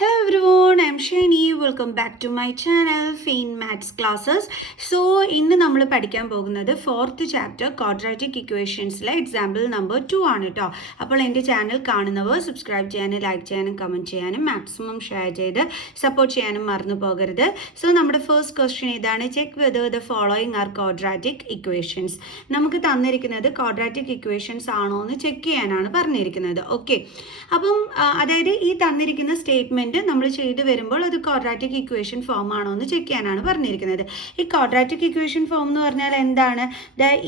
Hello everyone, I'm Shani. Welcome back to my channel, Fane Maths Classes. So, ഇന്ന് നമ്മൾ പഠിക്കാൻ പോകുന്നത് 4th chapter quadratic ഇക്വേഷൻസിലെ example number 2 ആണ് കേട്ടോ. അപ്പോൾ എൻ്റെ ചാനൽ കാണുന്നവർ സബ്സ്ക്രൈബ് ചെയ്യാനും ലൈക്ക് ചെയ്യാനും കമൻറ്റ് ചെയ്യാനും മാക്സിമം ഷെയർ ചെയ്ത് സപ്പോർട്ട് ചെയ്യാനും മറന്നു പോകരുത്. സോ നമ്മുടെ ഫസ്റ്റ് ക്വസ്റ്റ്യൻ ഇതാണ്, check whether the following are quadratic equations. നമുക്ക് തന്നിരിക്കുന്നത് ക്വാഡ്രാറ്റിക് ഇക്വേഷൻസ് ആണോ എന്ന് ചെക്ക് ചെയ്യാനാണ് പറഞ്ഞിരിക്കുന്നത്. ഓക്കെ, അപ്പം അതായത് ഈ തന്നിരിക്കുന്ന സ്റ്റേറ്റ്മെൻറ്റ് നമ്മൾ ചെയ്തു വരുമ്പോൾ അത് ക്വാഡ്രാറ്റിക് ഇക്വേഷൻ ഫോം ആണോ എന്ന് ചെക്ക് ചെയ്യാനാണ് പറഞ്ഞിരിക്കുന്നത്. ഈ ക്വാഡ്രാറ്റിക് ഇക്വേഷൻ ഫോം എന്ന് പറഞ്ഞാൽ എന്താണ്?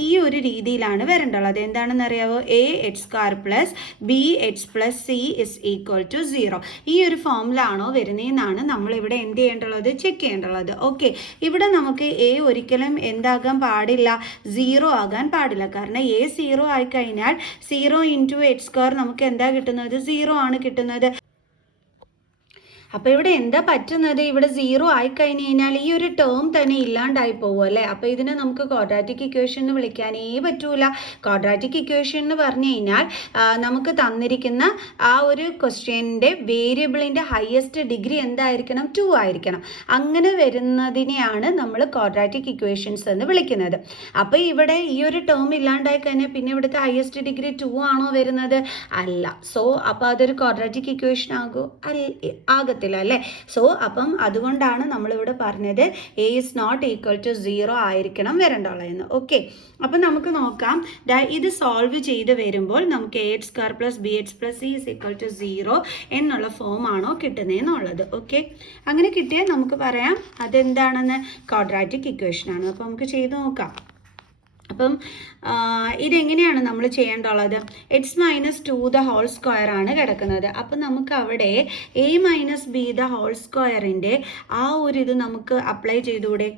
ഈ ഒരു രീതിയിലാണ് വരേണ്ടുള്ളത്. എന്താണെന്ന് അറിയാവോ? A H square plus B H plus C is equal to 0. ഈ ഒരു ഫോമിലാണോ വരുന്നതെന്നാണ് നമ്മളിവിടെ എന്ത് ചെയ്യേണ്ടുള്ളത്? ചെക്ക് ചെയ്യേണ്ടുള്ളത്. ഓക്കെ, ഇവിടെ നമുക്ക് എ ഒരിക്കലും എന്താകാൻ പാടില്ല, 0 ആകാൻ പാടില്ല. കാരണം എ 0 ആയിക്കഴിഞ്ഞാൽ 0 ഇൻറ്റു എച്ച് സ്ക്വയർ നമുക്ക് എന്താ കിട്ടുന്നത്? 0 ആണ് കിട്ടുന്നത്. അപ്പോൾ ഇവിടെ എന്താ പറ്റുന്നത്? ഇവിടെ 0 ആയിക്കഴിഞ്ഞ് കഴിഞ്ഞാൽ ഈ ഒരു ടേം തന്നെ ഇല്ലാണ്ടായി പോകും അല്ലേ. അപ്പോൾ ഇതിനെ നമുക്ക് ക്വാഡ്രാറ്റിക് ഇക്വേഷൻ എന്ന് വിളിക്കാനേ പറ്റൂല. ക്വാഡ്രാറ്റിക് ഇക്വേഷൻ എന്ന് പറഞ്ഞു കഴിഞ്ഞാൽ നമുക്ക് തന്നിരിക്കുന്ന ആ ഒരു ക്വസ്റ്റ്യൻ്റെ വേരിയബിളിൻ്റെ ഹയസ്റ്റ് ഡിഗ്രി എന്തായിരിക്കണം? 2 ആയിരിക്കണം. അങ്ങനെ വരുന്നതിനെയാണ് നമ്മൾ ക്വാഡ്രാറ്റിക് ഇക്വേഷൻസ് എന്ന് വിളിക്കുന്നത്. അപ്പോൾ ഇവിടെ ഈ ഒരു ടേം ഇല്ലാണ്ടായി കഴിഞ്ഞാൽ പിന്നെ ഇവിടുത്തെ ഹയസ്റ്റ് ഡിഗ്രി 2 ആണോ വരുന്നത്? അല്ല. സോ അപ്പോൾ അതൊരു ക്വാഡ്രാറ്റിക് ഇക്വേഷൻ ആകത്തില്ല അല്ലേ. സോ അപ്പം അതുകൊണ്ടാണ് നമ്മളിവിടെ പറഞ്ഞത് A is not equal to 0 ആയിരിക്കണം വരേണ്ടുള്ളതെന്ന്. ഓക്കെ, അപ്പം നമുക്ക് നോക്കാം. ഇത് സോൾവ് ചെയ്ത് വരുമ്പോൾ നമുക്ക് A H square plus B H plus C is equal to 0 എന്നുള്ള ഫോം ആണോ കിട്ടുന്നതെന്നുള്ളത്. ഓക്കെ, അങ്ങനെ കിട്ടിയാൽ നമുക്ക് പറയാം അതെന്താണെന്ന് ക്വാഡ്രാറ്റിക് ഇക്വേഷൻ ആണ്. അപ്പോൾ നമുക്ക് ചെയ്ത് നോക്കാം. അപ്പം ഇതെങ്ങനെയാണ് നമ്മൾ ചെയ്യേണ്ടുള്ളത്? X minus 2 the whole square ആണ് കിടക്കുന്നത്. അപ്പം നമുക്ക് അവിടെ a minus B the whole സ്ക്വയറിൻ്റെ ആ ഒരു ഇത് നമുക്ക് അപ്ലൈ ചെയ്തുകൂടെ?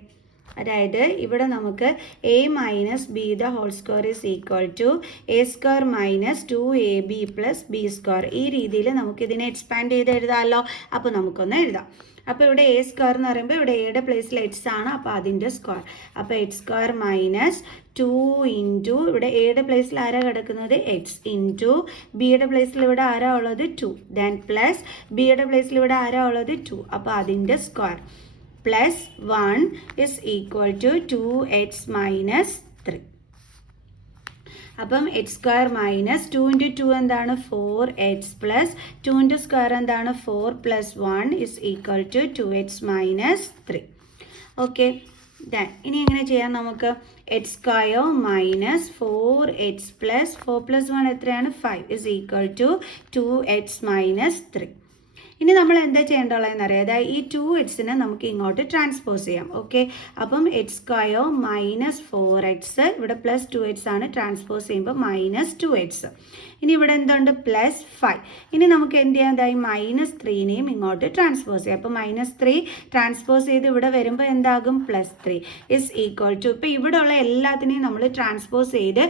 അതായത് ഇവിടെ നമുക്ക് A minus B the whole square is equal to A square minus 2ab plus B square. ഈ രീതിയിൽ നമുക്കിതിനെ എക്സ്പാൻഡ് ചെയ്ത് എഴുതാമല്ലോ. അപ്പോൾ നമുക്കൊന്ന് എഴുതാം. അപ്പോൾ ഇവിടെ എ സ്ക്വയർ എന്ന് പറയുമ്പോൾ ഇവിടെ എയുടെ പ്ലേസിൽ എക്സ് ആണ്, അപ്പോൾ അതിൻ്റെ സ്ക്വയർ. അപ്പോൾ എക്സ് സ്ക്വയർ മൈനസ് 2 ഇൻറ്റു ഇവിടെ എയുടെ പ്ലേസിൽ ആരാ കിടക്കുന്നത്? എക്സ് ഇൻറ്റു ബിയുടെ പ്ലേസിൽ ഇവിടെ ആരാ ഉള്ളത്? 2. ദെൻ പ്ലസ് ബിയുടെ പ്ലേസിൽ ഇവിടെ ആരാ ഉള്ളത്? 2. അപ്പോൾ അതിൻ്റെ square plus 1 is equal to 2x minus 3. അപ്പം എക്സ് സ്ക്വയർ മൈനസ് 2 ഇൻറ്റു 2 എന്താണ്? 4x പ്ലസ് 2ൻ്റെ സ്ക്വയർ എന്താണ്? 4 plus 1 is equal to 2x minus 3. Okay, ഇനി എങ്ങനെ ചെയ്യാം നമുക്ക്? X square minus 4x plus 4 plus 1 എത്രയാണ്? 5 is equal to 2x minus 3. ഇനി നമ്മൾ എന്താ ചെയ്യേണ്ടതെന്ന് അറിയാം. അതായത് ഈ 2xനെ നമുക്ക് ഇങ്ങോട്ട് ട്രാൻസ്പോസ് ചെയ്യാം. ഓക്കെ, അപ്പം എക്സ് സ്ക്വയർ മൈനസ് 4x ഇവിടെ പ്ലസ് 2x ആണ്, ട്രാൻസ്പോസ് ചെയ്യുമ്പോൾ മൈനസ് 2x. ഇനി ഇവിടെ എന്തുണ്ട്? പ്ലസ് 5. ഇനി നമുക്ക് എന്ത് ചെയ്യാം? അതായത് മൈനസ് 3നെയും ഇങ്ങോട്ട് ട്രാൻസ്പോസ് ചെയ്യാം. അപ്പോൾ മൈനസ് 3 ട്രാൻസ്പോസ് ചെയ്ത് ഇവിടെ വരുമ്പോൾ എന്താകും? പ്ലസ് 3 ഇസ് ഈക്വൽ ടു, ഇപ്പോൾ ഇവിടെ ഉള്ള എല്ലാത്തിനെയും നമ്മൾ ട്രാൻസ്പോസ് ചെയ്ത്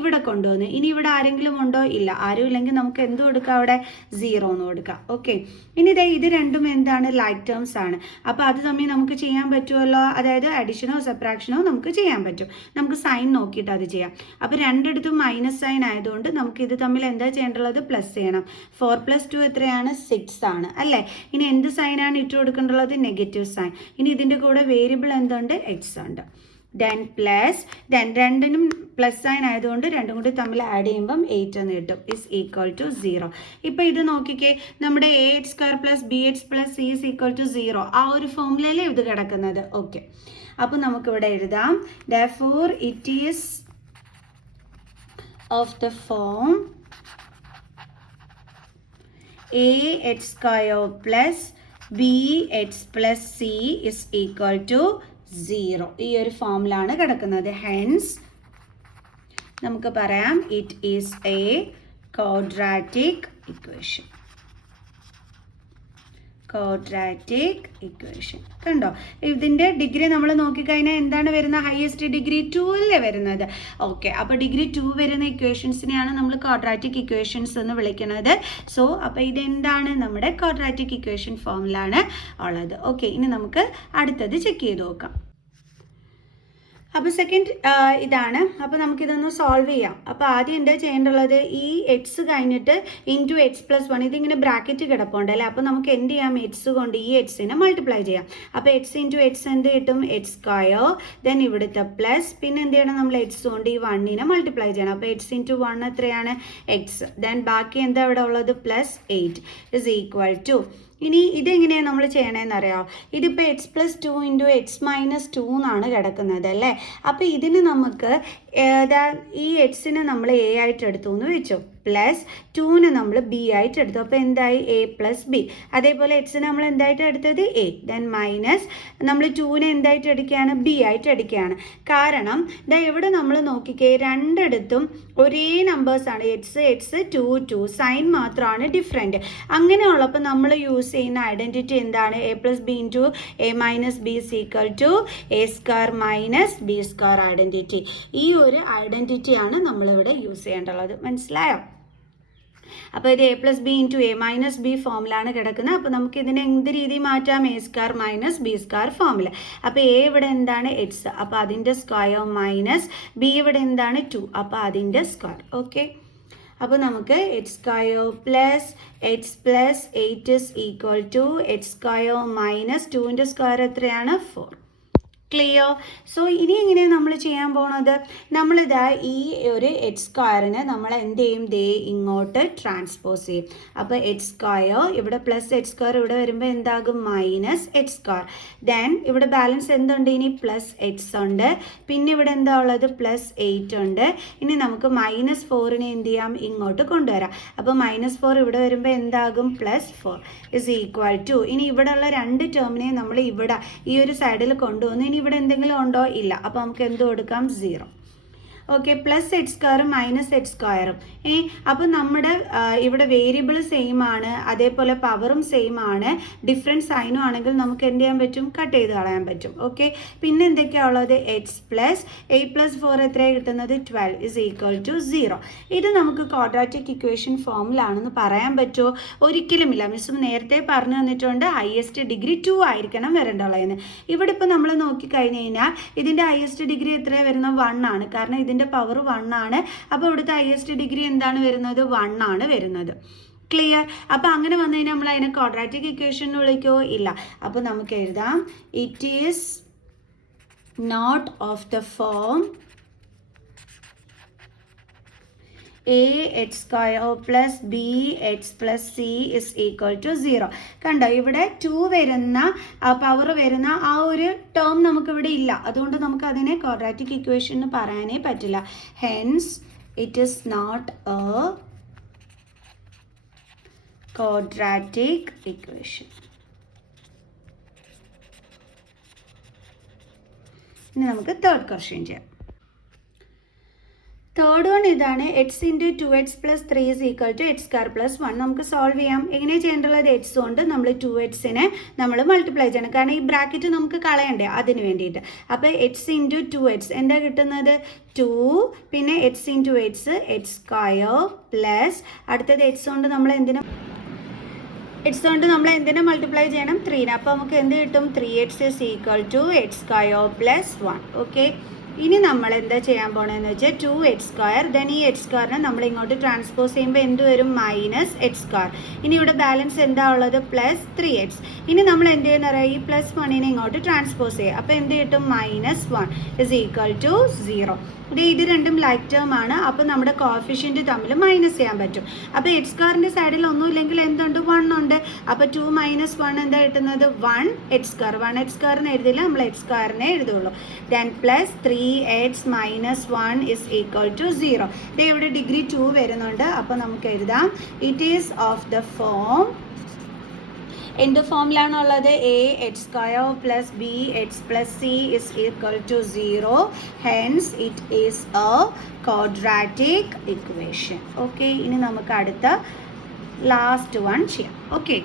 ഇവിടെ കൊണ്ടുവന്നു. ഇനി ഇവിടെ ആരെങ്കിലും ഉണ്ടോ? ഇല്ല. ആരും ഇല്ലെങ്കിൽ നമുക്ക് എന്ത് കൊടുക്കാം? അവിടെ 0 എന്ന് കൊടുക്കാം. ഓക്കെ, ഇനി ഇത് രണ്ടും എന്താണ്? ലൈക്ക് ടേംസ് ആണ്. അപ്പോൾ അത് തമ്മിൽ നമുക്ക് ചെയ്യാൻ പറ്റുമല്ലോ. അതായത് അഡിഷനോ സബ്ട്രാക്ഷനോ നമുക്ക് ചെയ്യാൻ പറ്റും. നമുക്ക് സൈൻ നോക്കിയിട്ട് അത് ചെയ്യാം. അപ്പോൾ രണ്ടിടത്തും മൈനസ് സൈൻ ആയതുകൊണ്ട് നമുക്ക് ഇത് തമ്മിൽ എന്താ ചെയ്യേണ്ടത്? പ്ലസ് ചെയ്യണം. 4 പ്ലസ് 2 എത്രയാണ്? 6 ആണ് അല്ലേ. ഇനി എന്ത് സൈനാണ് ഇട്ട് കൊടുക്കേണ്ടുള്ളത്? Negative sign. ഇനി ഇതിൻ്റെ കൂടെ വേരിയബിൾ എന്തുണ്ട്? എക്സ് ഉണ്ട്. ദെൻ പ്ലസ് രണ്ടിനും പ്ലസ് സൈൻ ആയതുകൊണ്ട് രണ്ടും കൂടി തമ്മിൽ ആഡ് ചെയ്യുമ്പം 8 എന്ന് കിട്ടും. Is equal to 0. ഇപ്പോൾ ഇത് നോക്കിക്കേ, നമ്മുടെ A H square plus B H plus C is equal to 0 ആ ഒരു ഫോമിലല്ലേ ഇത് കിടക്കുന്നത്. ഓക്കെ, അപ്പോൾ നമുക്കിവിടെ എഴുതാം. Therefore it is of the form A H square plus B H plus C is equal to 0. ഈ ഒരു ഫോമിലാണ് കിടക്കുന്നത്. ഹെൻസ് നമുക്ക് പറയാം it is a quadratic equation. Quadratic equation കണ്ടോ? ഇതിൻ്റെ ഡിഗ്രി നമ്മൾ നോക്കിക്കഴിഞ്ഞാൽ എന്താണ് വരുന്നത്? ഹയസ്റ്റ് ഡിഗ്രി 2 അല്ലേ വരുന്നത്. ഓക്കെ, അപ്പോൾ ഡിഗ്രി 2 വരുന്ന ഇക്വേഷൻസിനെയാണ് നമ്മൾ ക്വാഡ്രാറ്റിക് ഇക്വേഷൻസ് എന്ന് വിളിക്കുന്നത്. സോ അപ്പോൾ ഇതെന്താണ്? നമ്മുടെ ക്വാഡ്രാറ്റിക് ഇക്വേഷൻ ഫോമിലാണ് ഉള്ളത്. ഓക്കെ, ഇനി നമുക്ക് അടുത്തത് ചെക്ക് ചെയ്ത് നോക്കാം. അപ്പോൾ സെക്കൻഡ് ഇതാണ്. അപ്പോൾ നമുക്കിതൊന്ന് സോൾവ് ചെയ്യാം. അപ്പോൾ ആദ്യം എന്താ ചെയ്യേണ്ടുള്ളത്, ഈ എക്സ് കഴിഞ്ഞിട്ട് ഇൻറ്റു എക്സ് പ്ലസ് വൺ, ഇതിങ്ങനെ ബ്രാക്കറ്റ് കിടപ്പുണ്ടല്ലേ. അപ്പോൾ നമുക്ക് എന്ത് ചെയ്യാം, എക്സ് കൊണ്ട് ഈ എക്സിനെ മൾട്ടിപ്ലൈ ചെയ്യാം. അപ്പോൾ എക്സ് ഇൻറ്റു എക്സ് എന്ത് കിട്ടും, എക്സ് സ്ക്വയർ, ദെൻ ഇവിടുത്തെ പ്ലസ്, പിന്നെ എന്ത് ചെയ്യണം, നമ്മൾ എക്സ് കൊണ്ട് ഈ വണ്ണിനെ മൾട്ടിപ്ലൈ ചെയ്യണം. അപ്പോൾ എക്സ് ഇൻറ്റു വൺ എത്രയാണ്, എക്സ്, ദെൻ ബാക്കി എന്താ ഇവിടെ ഉള്ളത്, പ്ലസ് 8 ഇസ് ഈക്വൽ ടു. ഇനി ഇതെങ്ങനെയാണ് നമ്മൾ ചെയ്യണമെന്ന് അറിയാമോ, ഇതിപ്പോൾ X plus 2 into X minus 2 എന്നാണ് കിടക്കുന്നത് അല്ലേ. അപ്പോൾ ഇതിന് നമുക്ക് ഈ എക്സിനെ നമ്മൾ എ ആയിട്ട് എടുത്തു എന്ന് വെച്ചു, പ്ലസ് 2നെ നമ്മൾ ബി ആയിട്ട് എടുത്തു. അപ്പോൾ എന്തായി, എ പ്ലസ് ബി. അതേപോലെ എക്സിനെ നമ്മൾ എന്തായിട്ട് എടുത്തത്, എ, ദെൻ മൈനസ് നമ്മൾ 2നെ എന്തായിട്ട് എടുക്കുകയാണ്, ബി ആയിട്ട് എടുക്കുകയാണ്. കാരണം ഇതാ ഇവിടെ നമ്മൾ നോക്കിക്കേ, രണ്ടിടത്തും ഒരേ നമ്പേഴ്സാണ്, എക്സ് 2 സൈൻ മാത്രമാണ് ഡിഫറെൻറ്റ്. അങ്ങനെയുള്ളപ്പോൾ നമ്മൾ യൂസ് ചെയ്യുന്ന ഐഡൻറ്റിറ്റി എന്താണ്, A plus B into A minus B is equal to A square minus B square identity. ഈ ഒരു ഐഡൻറ്റിറ്റിയാണ് നമ്മളിവിടെ യൂസ് ചെയ്യേണ്ടുള്ളത്. മനസ്സിലായോ? അപ്പോൾ ഇത് A plus B into A minus B ഫോമിലാണ് കിടക്കുന്നത്. അപ്പോൾ നമുക്ക് ഇതിനെ എന്ത് രീതി മാറ്റാം, A square minus B square ഫോമിൽ. അപ്പോൾ എ ഇവിടെ എന്താണ്, എക്സ്, അപ്പോൾ അതിൻ്റെ സ്ക്വയർ മൈനസ് ബി ഇവിടെ എന്താണ് 2, അപ്പോൾ അതിൻ്റെ സ്ക്വയർ. ഓക്കെ, അപ്പോൾ നമുക്ക് x square plus x plus 8 is equal to x square minus 2ൻ്റെ സ്ക്വയർ എത്രയാണ്, 4. ക്ലിയർ? സോ ഇനി എങ്ങനെയാണ് നമ്മൾ ചെയ്യാൻ പോണത്, നമ്മളിതാ ഈ ഒരു എക്സ് സ്ക്വയറിന് നമ്മൾ എന്ത് ചെയ്യും, ദേ ഇങ്ങോട്ട് ട്രാൻസ്പോസ് ചെയ്യും. അപ്പോൾ എക്സ് സ്ക്വയർ ഇവിടെ പ്ലസ് എക്സ് സ്ക്വയർ ഇവിടെ വരുമ്പോൾ എന്താകും, മൈനസ് എക്സ് സ്ക്വയർ. ദെൻ ഇവിടെ ബാലൻസ് എന്തുണ്ട്, ഇനി പ്ലസ് എക്സ് ഉണ്ട്, പിന്നെ ഇവിടെ എന്താ ഉള്ളത്, പ്ലസ് 8 ഉണ്ട്. ഇനി നമുക്ക് മൈനസ് 4നെ എന്ത് ചെയ്യാം, ഇങ്ങോട്ട് കൊണ്ടുവരാം. അപ്പോൾ മൈനസ് 4 ഇവിടെ വരുമ്പോൾ എന്താകും, പ്ലസ് 4 ഇസ് ഈക്വൽ ടു. ഇനി ഇവിടെയുള്ള രണ്ട് ടേമിനെ നമ്മൾ ഇവിടെ ഈ ഒരു സൈഡിൽ കൊണ്ടുവന്നു. ഇനി ഇവിടെ എന്തെങ്കിലും ഉണ്ടോ, ഇല്ല. അപ്പോൾ നമുക്ക് എന്ത് കൊടുക്കാം, 0. ഓക്കെ, പ്ലസ് എക്സ് സ്ക്വയറും മൈനസ് എക്സ് സ്ക്വയറും. അപ്പോൾ നമ്മുടെ ഇവിടെ വേരിയബിൾ സെയിം ആണ്, അതേപോലെ പവറും സെയിം ആണ്, ഡിഫറെൻറ്റ് സൈനും ആണെങ്കിൽ നമുക്ക് എന്ത് ചെയ്യാൻ പറ്റും, കട്ട് ചെയ്ത് കളയാൻ പറ്റും. ഓക്കെ, പിന്നെ എന്തൊക്കെയാണ് ഉള്ളത്, എക്സ് പ്ലസ് 8 പ്ലസ് 4 എത്രയാണ് കിട്ടുന്നത്, 12 ഇസ് ഈക്വൽ ടു 0. ഇത് നമുക്ക് ക്വാഡ്രാറ്റിക് ഇക്വേഷൻ ഫോമിലാണെന്ന് പറയാൻ പറ്റുമോ, ഒരിക്കലുമില്ല. മിസ്സും നേരത്തെ പറഞ്ഞു തന്നിട്ടുണ്ട് ഹയസ്റ്റ് ഡിഗ്രി 2 ആയിരിക്കണം വരേണ്ടുള്ളതെന്ന്. ഇവിടെ ഇപ്പോൾ നമ്മൾ നോക്കിക്കഴിഞ്ഞ് കഴിഞ്ഞാൽ ഇതിൻ്റെ ഹയസ്റ്റ് ഡിഗ്രി എത്രയാണ് വരുന്നത്, 1 ആണ്. കാരണം ഇതിൻ്റെ പവർ 1 ആണ്. അപ്പോൾ ഇവിടുത്തെ ഹയസ്റ്റ് ഡിഗ്രി എന്താണ് വരുന്നത്, 1 ആണ് വരുന്നത്. ക്ലിയർ? അപ്പോൾ അങ്ങനെ വന്നു കഴിഞ്ഞാൽ നമ്മൾ അതിനെ ക്വാഡ്രാറ്റിക് ഇക്വേഷൻ എന്ന് വിളിക്കുമോ, ഇല്ല. അപ്പോൾ നമുക്ക് എഴുതാം, it is not of the form A x square plus B x plus C is equal to 0. കണ്ടോ, ഇവിടെ 2 വരുന്ന പവർ വരുന്ന ആ ഒരു ടേം നമുക്കിവിടെ ഇല്ല. അതുകൊണ്ട് നമുക്ക് അതിനെ ക്വാഡ്രാറ്റിക് ഇക്വേഷൻ എന്ന് പറയാനേ പറ്റില്ല. Hence it is not a quadratic equation. ഇനി നമുക്ക് തേർഡ് ക്വസ്റ്റ്യൻ ചെയ്യാം. തേർഡ് വൺ ഇതാണ്, x into 2x plus 3 is equal to x square plus 1. നമുക്ക് സോൾവ് ചെയ്യാം. എങ്ങനെ ചെയ്യേണ്ടത്, എക്സ് കൊണ്ട് നമ്മൾ 2xനെ നമ്മൾ മൾട്ടിപ്ലൈ ചെയ്യണം. കാരണം ഈ ബ്രാക്കറ്റ് നമുക്ക് കളയണ്ടേ, അതിന് വേണ്ടിയിട്ട്. അപ്പോൾ എക്സ് ഇൻറ്റു 2x എന്താ കിട്ടുന്നത്, 2, പിന്നെ X into X square plus അടുത്തത് എക്സ് കൊണ്ട് നമ്മൾ എന്തിനെ മൾട്ടിപ്ലൈ ചെയ്യണം, 3നെ. അപ്പോൾ നമുക്ക് എന്ത് കിട്ടും, 3x is equal to x square plus 1. Okay, ഇനി നമ്മൾ എന്താ ചെയ്യാൻ പോകണമെന്ന് വെച്ചാൽ 2x സ്ക്വയർ, ദെൻ ഈ എക്സ് സ്ക്വയറിനെ നമ്മൾ ഇങ്ങോട്ട് ട്രാൻസ്പോസ് ചെയ്യുമ്പോൾ എന്ത് വരും, മൈനസ് എക്സ് സ്ക്വയർ. ഇനി ഇവിടെ ബാലൻസ് എന്താ ഉള്ളത്, പ്ലസ് 3x. ഇനി നമ്മൾ എന്ത് ചെയ്യുന്ന പറയാം, ഈ പ്ലസ് 1നെ ഇങ്ങോട്ട് ട്രാൻസ്പോസ് ചെയ്യുക. അപ്പോൾ എന്ത് കിട്ടും, മൈനസ് 1 ഇസ് ഈക്വൽ ടു 0. ഇത് രണ്ടും ലൈക്ക് ടേം ആണ്. അപ്പോൾ നമ്മുടെ കോഫിഷ്യൻറ്റ് തമ്മിൽ മൈനസ് ചെയ്യാൻ പറ്റും. അപ്പോൾ എക്സ് സ്ക്വയറിൻ്റെ സൈഡിൽ ഒന്നുമില്ലെങ്കിൽ എന്തുണ്ട്, 1 ഉണ്ട്. അപ്പോൾ 2 മൈനസ് 1 എന്താ കിട്ടുന്നത്, 1 എക്സ് സ്ക്വയർ. 1 എക്സ് സ്ക്വയറിന് എഴുതില്ല, നമ്മൾ എക്സ് സ്ക്വയറിനെ എഴുതുള്ളൂ. Then plus 3x minus 1 is equal to 0. ഇത് ഇവിടെ ഡിഗ്രി 2 വരുന്നുണ്ട്. അപ്പോൾ നമുക്ക് എഴുതാം, it is of the form, എന്ത് ഫോമിലാണുള്ളത്, a x square plus B x plus C is equal to 0. Hence it is a quadratic equation. Okay, ഇനി നമുക്ക് അടുത്ത ലാസ്റ്റ് വൺ ചെയ്യാം. ഓക്കെ,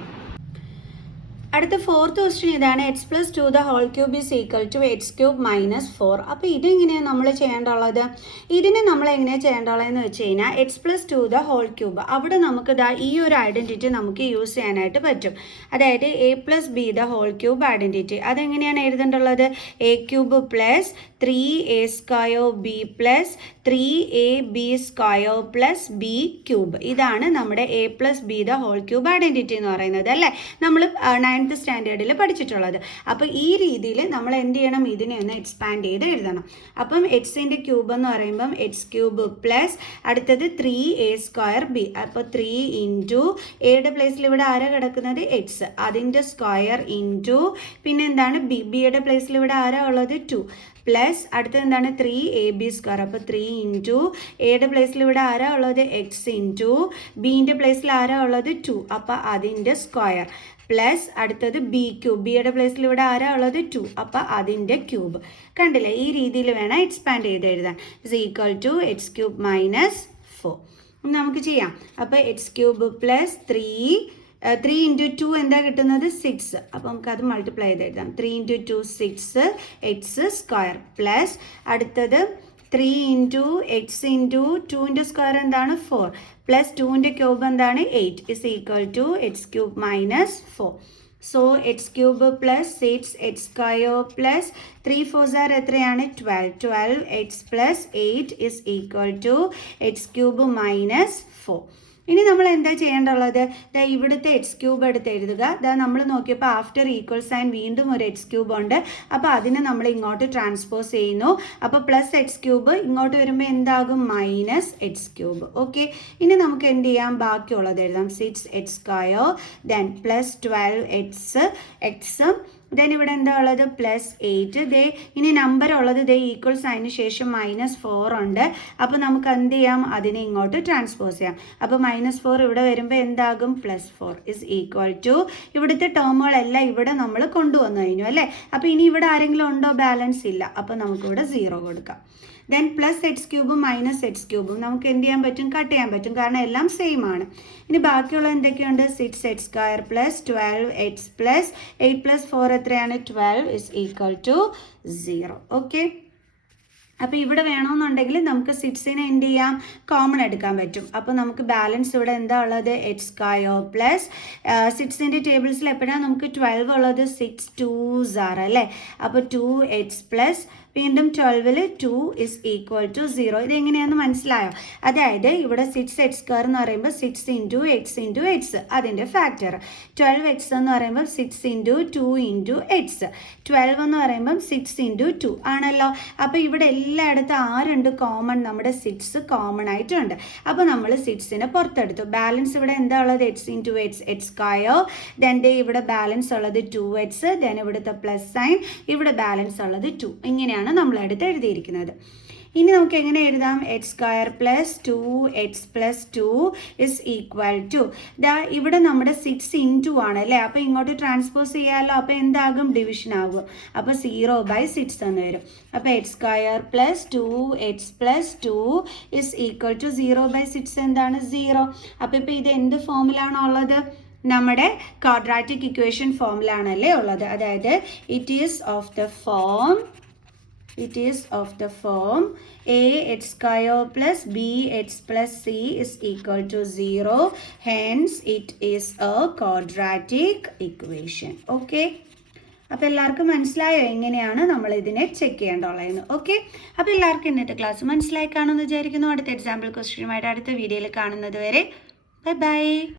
അടുത്ത ഫോർത്ത് ക്വസ്റ്റ്യൻ ഇതാണ്. X plus 2 the whole cube is equal to x cube minus 4. അപ്പോൾ ഇതെങ്ങനെയാണ് നമ്മൾ ചെയ്യേണ്ടുള്ളത്? ഇതിനെ നമ്മൾ എങ്ങനെയാണ് ചെയ്യേണ്ടുള്ളതെന്ന് വെച്ച് കഴിഞ്ഞാൽ x plus 2 the whole cube, അവിടെ നമുക്ക് ഈ ഒരു ഐഡൻറ്റിറ്റി നമുക്ക് യൂസ് ചെയ്യാനായിട്ട് പറ്റും. അതായത് a plus b the whole cube identity. അതെങ്ങനെയാണ് എഴുതേണ്ടുള്ളത്? A cube plus 3a square b plus 3ab square plus b cube. ഇതാണ് നമ്മുടെ a plus b the whole cube identity എന്ന് പറയുന്നത് അല്ലേ, നമ്മൾ 9th സ്റ്റാൻഡേർഡിൽ പഠിച്ചിട്ടുള്ളത്. അപ്പോൾ ഈ രീതിയിൽ നമ്മൾ എന്ത് ചെയ്യണം? ഇതിനെ ഒന്ന് എക്സ്പാൻഡ് ചെയ്ത് എഴുതണം. അപ്പം എക്സിൻ്റെ ക്യൂബ് എന്ന് പറയുമ്പം എക്സ് ക്യൂബ് പ്ലസ് അടുത്തത് 3a സ്ക്വയർ ബി. അപ്പോൾ 3 ഇൻറ്റു എയുടെ പ്ലേസിൽ ഇവിടെ ആരാ കിടക്കുന്നത്? എക്സ്, അതിൻ്റെ സ്ക്വയർ ഇൻറ്റു പിന്നെ എന്താണ് ബിയുടെ പ്ലേസിൽ ഇവിടെ ആരാ ഉള്ളത്? 2 പ്ലസ് അടുത്തത് എന്താണ്? 3ab square. അപ്പോൾ 3 ഇൻറ്റു എയുടെ പ്ലേസിൽ ഇവിടെ ആരാ ഉള്ളത്? എക്സ് ഇൻറ്റു ബീൻ്റെ പ്ലേസിൽ ആരാ ഉള്ളത്? 2. അപ്പോൾ അതിൻ്റെ സ്ക്വയർ പ്ലസ് അടുത്തത് ബി ക്യൂബ്. ബിയുടെ പ്ലേസിൽ ഇവിടെ ആരാ ഉള്ളത്? 2. അപ്പോൾ അതിൻ്റെ ക്യൂബ്. കണ്ടില്ലേ? ഈ രീതിയിൽ വേണം എക്സ്പാൻഡ് ചെയ്ത് എഴുതാൻ. Is equal to x cube minus 4. നമുക്ക് ചെയ്യാം. അപ്പോൾ എക്സ് ക്യൂബ് പ്ലസ് 3 ഇൻറ്റു 2 എന്താ കിട്ടുന്നത്? 6. അപ്പോൾ നമുക്കത് മൾട്ടിപ്ലൈ ചെയ്ത് എഴുതാം. 3 ഇൻറ്റു 2 6 എക്സ് സ്ക്വയർ പ്ലസ് അടുത്തത് 3 ഇൻറ്റു എക്സ് ഇൻറ്റു 2ൻ്റെ സ്ക്വയർ എന്താണ്? 4 പ്ലസ് 2ൻ്റെ ക്യൂബ് എന്താണ്? 8 is equal to x cube minus 4. So x cube plus 6 x square plus 3 4 എത്രയാണ്? 12 x plus 8 is equal to x cube minus 4. ഇനി നമ്മൾ എന്താ ചെയ്യേണ്ടുള്ളത്? ഇവിടുത്തെ എക്സ് ക്യൂബ് എടുത്ത് എഴുതുക. നമ്മൾ നോക്കിയപ്പോൾ ആഫ്റ്റർ ഈക്വൽ സൈൻ വീണ്ടും ഒരു എക്സ് ക്യൂബ് ഉണ്ട്. അപ്പോൾ അതിനെ നമ്മൾ ഇങ്ങോട്ട് ട്രാൻസ്പോസ് ചെയ്യുന്നു. അപ്പോൾ പ്ലസ് എക്സ് ക്യൂബ് ഇങ്ങോട്ട് വരുമ്പോൾ എന്താകും? Minus X cube. ഓക്കെ, ഇനി നമുക്ക് എന്ത് ചെയ്യാം? ബാക്കിയുള്ളത് എഴുതാം. 6 x square then plus 12 X then ഇവിടെ എന്താ ഉള്ളത്? പ്ലസ് 8. ഇനി നമ്പർ ഉള്ളത് ഈക്വൽ സൈന് ശേഷം -4 ഉണ്ട്. അപ്പോൾ നമുക്ക് എന്ത് ചെയ്യാം? അതിനെ ഇങ്ങോട്ട് ട്രാൻസ്പോസ് ചെയ്യാം. അപ്പോൾ -4 ഇവിടെ വരുമ്പോൾ എന്താകും? +4 ഇസ് ഈക്വൽ ടു ഇവിടുത്തെ ടേമുകളെല്ലാം ഇവിടെ നമ്മൾ കൊണ്ടുവന്നു കഴിഞ്ഞു അല്ലേ. അപ്പോൾ ഇനി ഇവിടെ ആരെങ്കിലും ഉണ്ടോ? ബാലൻസ് ഇല്ല. അപ്പോൾ നമുക്കിവിടെ 0 കൊടുക്കാം. ദെൻ പ്ലസ് എക്സ് ക്യൂബും മൈനസ് എക്സ് ക്യൂബും നമുക്ക് എന്ത് ചെയ്യാൻ പറ്റും? കട്ട് ചെയ്യാൻ പറ്റും, കാരണം എല്ലാം സെയിം ആണ്. ഇനി ബാക്കിയുള്ള എന്തൊക്കെയുണ്ട്? 6 x square plus 12 x plus 8 plus 4 എത്രയാണ്? 12 ഇസ് ഈക്വൽ ടു 0. ഓക്കെ, അപ്പോൾ ഇവിടെ വേണമെന്നുണ്ടെങ്കിൽ നമുക്ക് 6നെ എന്ത് ചെയ്യാം? കോമൺ എടുക്കാൻ പറ്റും. അപ്പോൾ നമുക്ക് ബാലൻസ് ഇവിടെ എന്താ ഉള്ളത്? എക്സ് സ്ക്വയർ പ്ലസ് 6ൻ്റെ ടേബിൾസിൽ എപ്പോഴാണ് നമുക്ക് 12 ഉള്ളത്? 6 2s അല്ലേ. അപ്പോൾ 2x പ്ലസ് വീണ്ടും 12ൽ 2 ഇസ് ഈക്വൽ ടു 0. ഇതെങ്ങനെയാണെന്ന് മനസ്സിലായോ? അതായത് ഇവിടെ 6 എക്സ് സ്ക്വയർ എന്ന് പറയുമ്പോൾ 6 ഇൻറ്റു എക്സ് അതിൻ്റെ ഫാക്ടർ. 12 എക്സ് എന്ന് പറയുമ്പോൾ 6 ഇൻറ്റു 2 ഇൻറ്റു എക്സ്. 12 എന്ന് പറയുമ്പം 6 ഇൻറ്റു 2 ആണല്ലോ. അപ്പോൾ ഇവിടെ എല്ലായിടത്തും ആരുണ്ട്? കോമൺ, നമ്മുടെ 6 കോമൺ ആയിട്ടുണ്ട്. അപ്പോൾ നമ്മൾ 6നെ പുറത്തെടുത്തു. ബാലൻസ് ഇവിടെ എന്താ ഉള്ളത്? X into X square. Then ഇവിടെ ബാലൻസ് ഉള്ളത് 2x. ദെൻ ഇവിടുത്തെ പ്ലസ് സൈൻ, ഇവിടെ ബാലൻസ് ഉള്ളത് 2. ഇങ്ങനെയാണ് നമ്മൾ എടുത്ത് എഴുതിയിരിക്കുന്നത്. ഇനി നമുക്ക് എങ്ങനെ എഴുതാം? X square plus 2x plus 2 is equal to ഇവിടെ നമ്മുടെ 6 ഇൻറ്റു ആണ് അല്ലേ. അപ്പോൾ ഇങ്ങോട്ട് ട്രാൻസ്പോസ് ചെയ്യാമല്ലോ. അപ്പോൾ എന്താകും? ഡിവിഷൻ ആകും. അപ്പോൾ 0/6 എന്ന് വരും. അപ്പോൾ x square plus 2x plus 2 is equal to 0/6 എന്താണ്? 0. അപ്പോൾ ഇപ്പോൾ ഇത് എന്ത് ഫോമിലാണോ ഉള്ളത്? നമ്മുടെ ക്വാഡ്രാറ്റിക് ഇക്വേഷൻ ഫോമിലാണല്ലേ ഉള്ളത്. അതായത് it is of the form ax square plus bx plus c is equal to 0. Hence it is a quadratic equation. Okay, അപ്പോൾ എല്ലാവർക്കും മനസ്സിലായോ എങ്ങനെയാണ് നമ്മൾ ഇതിനെ ചെക്ക് ചെയ്യേണ്ടുള്ളതെന്ന്? ഓക്കെ, അപ്പോൾ എല്ലാവർക്കും ഇന്നത്തെ ക്ലാസ് മനസ്സിലായി കാണുമെന്ന് വിചാരിക്കുന്നു. അടുത്ത എക്സാമ്പിൾ ക്വസ്റ്റ്യനുമായിട്ട് അടുത്ത വീഡിയോയിൽ കാണുന്നത് വരെ ബൈ ബൈ.